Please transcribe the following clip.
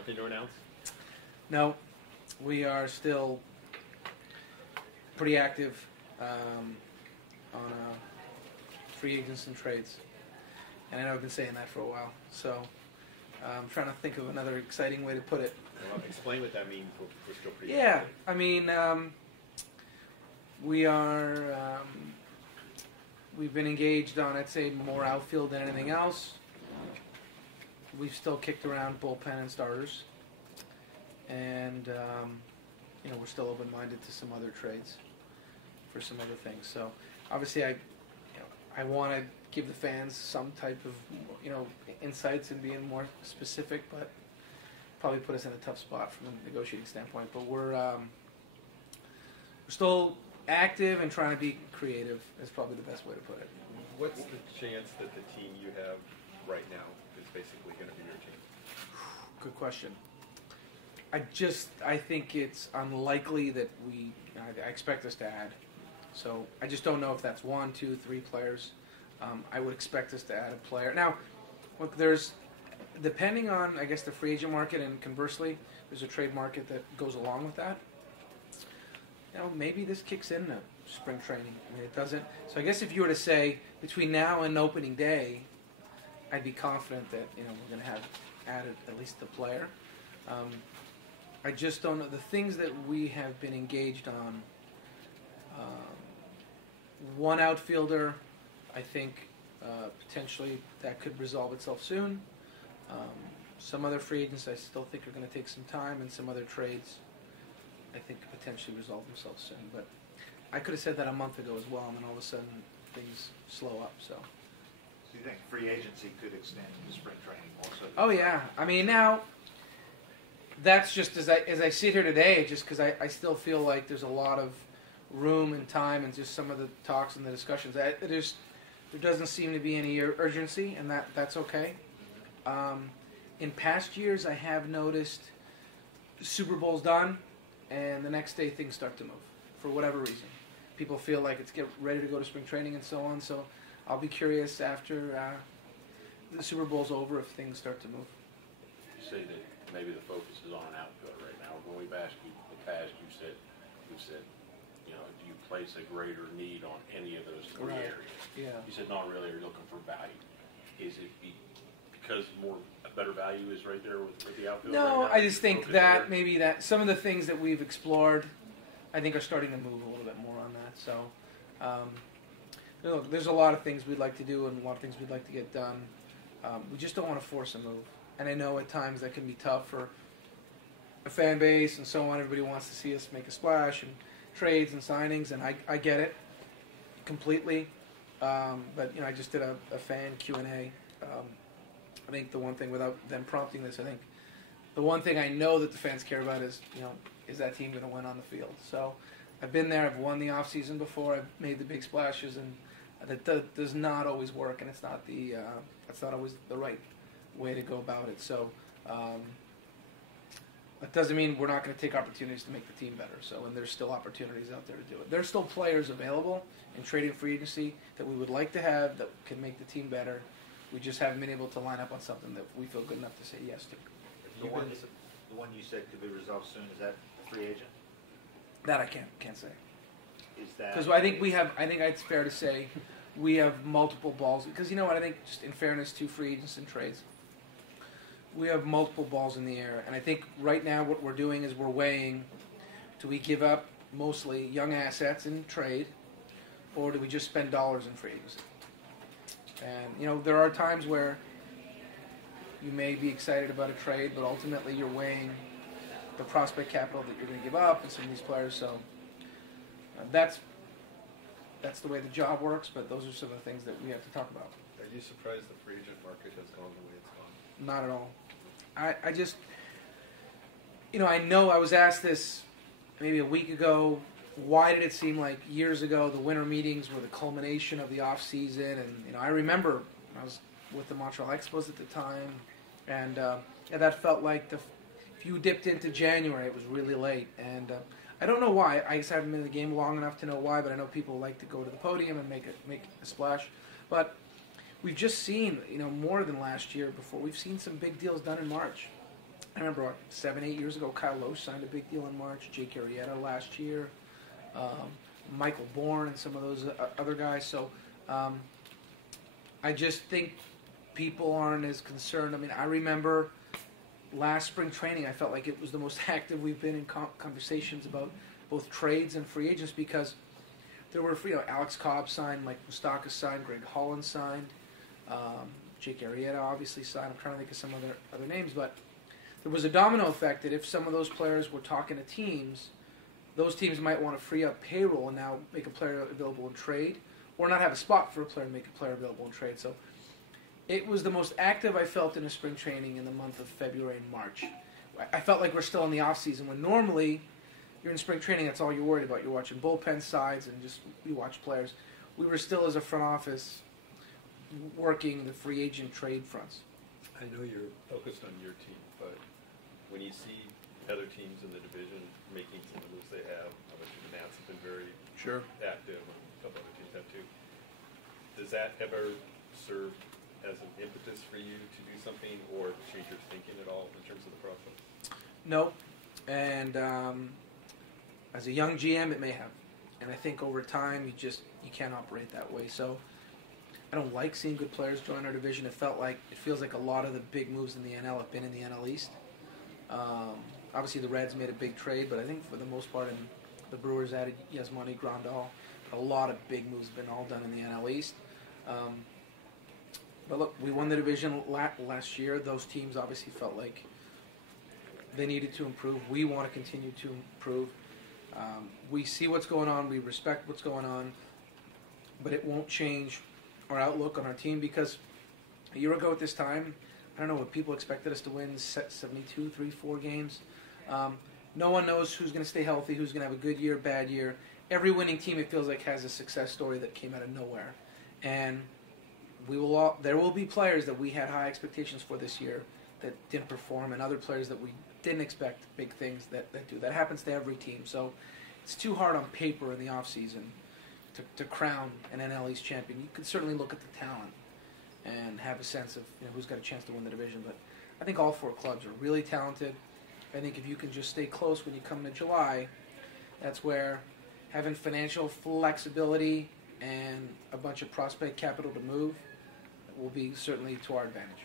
Nothing to announce? No, we are still pretty active on free agents and trades. And I know I've been saying that for a while. So I'm trying to think of another exciting way to put it. Well, explain what that means. We're still pretty Yeah, active. I mean, we are, we've been engaged on, I'd say, more outfield than anything else. We've still kicked around bullpen and starters. And, we're still open-minded to some other trades for some other things. So, obviously, I want to give the fans some type of, insights and being more specific, but probably put us in a tough spot from a negotiating standpoint. But we're still active and trying to be creative is probably the best way to put it. What's the chance that the team you have right now is basically going to be your team? Good question. I think it's unlikely that I expect us to add. So I just don't know if that's 1, 2, 3 players. I would expect us to add a player. Now, look, depending on, I guess, the free agent market, and conversely, there's a trade market that goes along with that. Maybe this kicks into spring training. I mean, it doesn't. So I guess if you were to say between now and opening day, I'd be confident that we're going to have added at least the player. I just don't know the things that we have been engaged on. One outfielder, I think potentially that could resolve itself soon. Some other free agents I still think are going to take some time, and some other trades I think could potentially resolve themselves soon. But I could have said that a month ago as well, and then all of a sudden things slow up. So you think free agency could extend into spring training also? Oh yeah, I mean now that's just as I sit here today, just because I still feel like there's a lot of room and time, and just some of the talks and the discussions. There doesn't seem to be any urgency, and that's okay. In past years, I have noticed Super Bowl's done, and the next day things start to move for whatever reason. People feel like it's get ready to go to spring training and so on. So I'll be curious after the Super Bowl's over if things start to move. You say that maybe the focus is on an outfielder right now. When we've asked you in the past, you've said, do you place a greater need on any of those three Right. areas? Yeah. You said not really. You're looking for value. Is it because a better value is right there with the outfield? No, right now? I just think Focus that there? maybe that some of the things that we've explored, I think are starting to move a little bit more on that. So, there's a lot of things we'd like to do and a lot of things we'd like to get done. We just don't want to force a move. And I know at times that can be tough for a fan base and so on. Everybody wants to see us make a splash and trades and signings, and I get it completely. But I just did a fan Q&A. I think the one thing, without them prompting this, I think the one thing I know that the fans care about is that team going to win on the field? So I've been there. I've won the off season before. I've made the big splashes, and that does not always work, and it's not that's not always the right way to go about it. So that doesn't mean we're not going to take opportunities to make the team better. So, and there's still opportunities out there to do it. There's still players available in trading free agency that we would like to have that can make the team better. We just haven't been able to line up on something that we feel good enough to say yes to. The one you said could be resolved soon, is that a free agent? That I can't say. Is that Because I think it's fair to say we have multiple balls. Because you know what, I think just in fairness to free agents and trades, we have multiple balls in the air. And I think right now what we're doing is we're weighing, do we give up mostly young assets in trade, or do we just spend dollars in free agency? And, there are times where you may be excited about a trade, but ultimately you're weighing the prospect capital that you're going to give up and some of these players. So that's the way the job works, but those are some of the things that we have to talk about. Are you surprised the free agent market has gone the way it's gone? Not at all. I just, I know I was asked this maybe a week ago. Why did it seem like years ago the winter meetings were the culmination of the off season? And I remember I was with the Montreal Expos at the time, and that felt like if you dipped into January, it was really late. And I don't know why. I just haven't been in the game long enough to know why, but I know people like to go to the podium and make a splash. But we've just seen, more than last year before. We've seen some big deals done in March, I remember 7, 8 years ago, Kyle Loesch signed a big deal in March. Jake Arrieta last year, Michael Bourne, and some of those other guys. So I just think people aren't as concerned. I mean, I remember last spring training, I felt like it was the most active we've been in conversations about both trades and free agents, because there were, Alex Cobb signed, Mike Moustakas signed, Greg Holland signed, Jake Arrieta obviously signed. I'm trying to think of some other names, but there was a domino effect that if some of those players were talking to teams, those teams might want to free up payroll and now make a player available in trade, or not have a spot for a player and make a player available in trade. So it was the most active I felt in a spring training in the month of February and March. I felt like we're still in the off season, when normally you're in spring training, that's all you're worried about. You're watching bullpen sides and just you watch players. We were still, as a front office, working the free agent trade fronts. I know you're focused on your team, but when you see other teams in the division making some of the moves they have, obviously the Nats have been very active, and a couple other teams have too. Does that ever serve as an impetus for you to do something or change your thinking at all in terms of the process? No, and as a young GM, it may have, and I think over time you can't operate that way. So I don't like seeing good players join our division. It feels like a lot of the big moves in the NL have been in the NL East. Obviously, the Reds made a big trade, but I think for the most part, the Brewers added Yasmani Grandal. A lot of big moves have been all done in the NL East. But look, we won the division last year. Those teams obviously felt like they needed to improve. We want to continue to improve. We see what's going on. We respect what's going on. But it won't change our outlook on our team, because a year ago at this time, I don't know, what people expected us to win 72, 4 games. No one knows who's going to stay healthy, who's going to have a good year, bad year. Every winning team, it feels like, has a success story that came out of nowhere. And there will be players that we had high expectations for this year that didn't perform, and other players that we didn't expect big things that do. That happens to every team. So it's too hard on paper in the offseason to crown an NL East champion. You can certainly look at the talent and have a sense of who's got a chance to win the division. But I think all 4 clubs are really talented. I think if you can just stay close when you come to July, that's where having financial flexibility and a bunch of prospect capital to move will be certainly to our advantage.